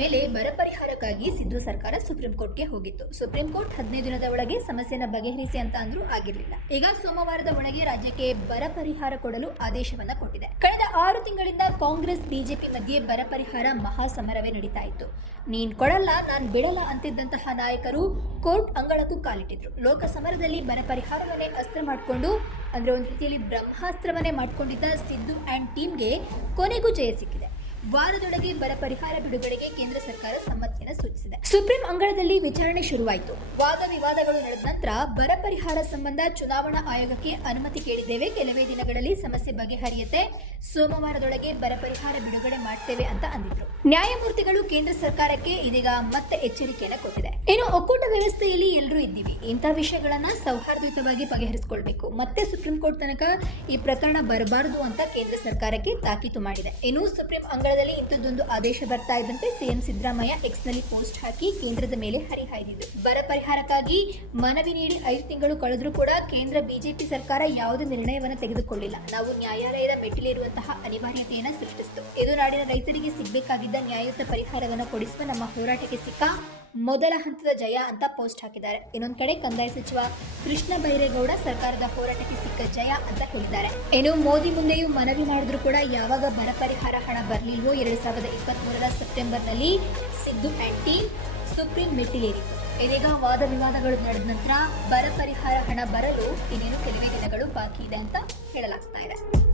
ಮೇಲೆ ಬರ ಪರಿಹಾರಕ್ಕಾಗಿ ಸಿದ್ದು ಸರ್ಕಾರ ಸುಪ್ರೀಂ ಕೋರ್ಟ್ಗೆ ಹೋಗಿತ್ತು ಸುಪ್ರೀಂ ಕೋರ್ಟ್ ಹದಿನೈದು ದಿನದ ಒಳಗೆ ಸಮಸ್ಯೆನ ಬಗೆಹರಿಸಿ ಅಂತ ಅಂದ್ರೂ ಆಗಿರಲಿಲ್ಲ ಈಗ ಸೋಮವಾರದ ಒಳಗೆ ರಾಜ್ಯಕ್ಕೆ ಬರ ಪರಿಹಾರ ಕೊಡಲು ಆದೇಶವನ್ನ ಕೊಟ್ಟಿದೆ ಕಳೆದ ಆರು ತಿಂಗಳಿಂದ ಕಾಂಗ್ರೆಸ್ ಬಿಜೆಪಿ ಮಧ್ಯೆ ಬರ ಪರಿಹಾರ ಮಹಾಸಮರವೇ ನಡೀತಾ ಇತ್ತು ನೀನ್ ಕೊಡಲ್ಲ ನಾನ್ ಬಿಡಲ್ಲ ಅಂತಿದ್ದಂತಹ ನಾಯಕರು ಕೋರ್ಟ್ ಅಂಗಳಕ್ಕೂ ಕಾಲಿಟ್ಟಿದ್ರು ಸಮರದಲ್ಲಿ ಬರ ಪರಿಹಾರವನ್ನೇ ಅಸ್ತ್ರ ಮಾಡಿಕೊಂಡು ಅಂದ್ರೆ ಒಂದು ರೀತಿಯಲ್ಲಿ ಬ್ರಹ್ಮಾಸ್ತ್ರವನ್ನೇ ಮಾಡಿಕೊಂಡಿದ್ದ ಸಿದ್ದು ಅಂಡ್ ಟೀಮ್ಗೆ ಕೊನೆಗೂ ಜಯ ಸಿಕ್ಕಿದೆ ವಾರದೊಳಗೆ ಬರ ಪರಿಹಾರ ಬಿಡುಗಡೆಗೆ ಕೇಂದ್ರ ಸರ್ಕಾರ ಸಮ್ಮತಿಯನ್ನು ಸೂಚಿಸಿದೆ ಸುಪ್ರೀಂ ಅಂಗಳದಲ್ಲಿ ವಿಚಾರಣೆ ಶುರುವಾಯಿತು ವಾದ ವಿವಾದಗಳು ನಡೆದ ನಂತರ ಬರ ಪರಿಹಾರ ಸಂಬಂಧ ಚುನಾವಣಾ ಆಯೋಗಕ್ಕೆ ಅನುಮತಿ ಕೇಳಿದ್ದೇವೆ ಕೆಲವೇ ದಿನಗಳಲ್ಲಿ ಸಮಸ್ಯೆ ಬಗೆಹರಿಯುತ್ತೆ ಸೋಮವಾರದೊಳಗೆ ಬರ ಪರಿಹಾರ ಬಿಡುಗಡೆ ಮಾಡ್ತೇವೆ ಅಂತ ಅಂದಿದ್ರು ನ್ಯಾಯಮೂರ್ತಿಗಳು ಕೇಂದ್ರ ಸರ್ಕಾರಕ್ಕೆ ಇದೀಗ ಮತ್ತೆ ಎಚ್ಚರಿಕೆಯನ್ನು ಕೊಟ್ಟಿದೆ ಇನ್ನು ಒಕ್ಕೂಟ ವ್ಯವಸ್ಥೆಯಲ್ಲಿ ಎಲ್ಲರೂ ಇದ್ದೀವಿ ಇಂಥ ವಿಷಯಗಳನ್ನ ಸೌಹಾರ್ದಯುತವಾಗಿ ಬಗೆಹರಿಸಿಕೊಳ್ಬೇಕು ಮತ್ತೆ ಸುಪ್ರೀಂ ಕೋರ್ಟ್ ತನಕ ಈ ಪ್ರಕರಣ ಬರಬಾರದು ಅಂತ ಕೇಂದ್ರ ಸರ್ಕಾರಕ್ಕೆ ತಾಕೀತು ಮಾಡಿದೆ ಇನ್ನು ಸುಪ್ರೀಂ ಅಂಗಳದಲ್ಲಿ ಇಂಥದ್ದೊಂದು ಆದೇಶ ಬರ್ತಾ ಇದ್ದಂತೆ ಸಿಎಂ ಸಿದ್ದರಾಮಯ್ಯ ನಲ್ಲಿ ಪೋಸ್ಟ್ ಹಾಕಿ ಕೇಂದ್ರದ ಮೇಲೆ ಹರಿಹಾಯ್ದಿದೆ ಬರ ಪರಿಹಾರಕ್ಕಾಗಿ ಮನವಿ ನೀಡಿ ಐದು ತಿಂಗಳು ಕಳೆದರೂ ಕೂಡ ಕೇಂದ್ರ ಬಿಜೆಪಿ ಸರ್ಕಾರ ಯಾವುದೇ ನಿರ್ಣಯವನ್ನು ತೆಗೆದುಕೊಳ್ಳಿಲ್ಲ ನಾವು ನ್ಯಾಯಾಲಯದ ಮೆಟ್ಟಿಲಿರುವಂತಹ ಅನಿವಾರ್ಯತೆಯನ್ನು ಸೃಷ್ಟಿಸಿತು ಇದು ನಾಡಿನ ರೈತರಿಗೆ ಸಿಗಬೇಕಾಗಿದ್ದ ನ್ಯಾಯಯುತ ಪರಿಹಾರವನ್ನು ಕೊಡಿಸುವ ನಮ್ಮ ಹೋರಾಟಕ್ಕೆ ಸಿಕ್ಕ ಮೊದಲ ಹಂತದ ಜಯ ಅಂತ ಪೋಸ್ಟ್ ಹಾಕಿದ್ದಾರೆ ಇನ್ನೊಂದ್ ಕಡೆ ಕಂದಾಯ ಸಚಿವ ಕೃಷ್ಣ ಬೈರೇಗೌಡ ಸರ್ಕಾರದ ಹೋರಾಟಕ್ಕೆ ಸಿಕ್ಕ ಜಯ ಅಂತ ಹೇಳಿದ್ದಾರೆ ಏನು ಮೋದಿ ಮುಂದೆಯೂ ಮನವಿ ಮಾಡಿದ್ರು ಕೂಡ ಯಾವಾಗ ಬರ ಪರಿಹಾರ ಹಣ ಬರಲಿಲ್ವೋ ಎರಡ್ ಸಾವಿರದ ಇಪ್ಪತ್ತ್ ಮೂರರ ಸೆಪ್ಟೆಂಬರ್ನಲ್ಲಿ ಸಿದ್ದು ಆಂಟಿ ಸುಪ್ರೀಂ ಮೆಟ್ಟಿಲೇರಿತು ಇದೀಗ ವಾದ ವಿವಾದಗಳು ನಡೆದ ನಂತರ ಬರ ಪರಿಹಾರ ಹಣ ಬರಲು ಇನ್ನೇನು ಕೆಲವೇ ದಿನಗಳು ಬಾಕಿ ಇದೆ ಅಂತ ಹೇಳಲಾಗ್ತಾ ಇದೆ